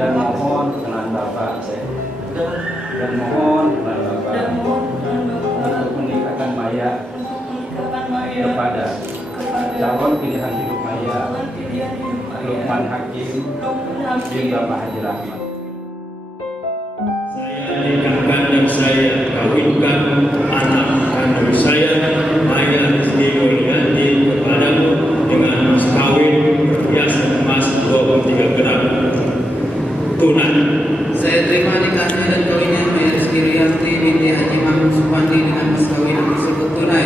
dan mohon dengan Bapak untuk menikahkan Maya kepada calon pilihan hidup Maya Lukman Hakim bin Bapak Haji Rahmat. Saya nikahkan dan saya kawinkan anak kandung saya Maya Rizky Mulyadi kepadamu dengan mas kawin perhiasan emas 23 gram tunai. Saya terima nikahnya dan kawinnya Maya Rizky Rianti binti Haji Mahmud Supandi dengan mas kawin tersebut tunai.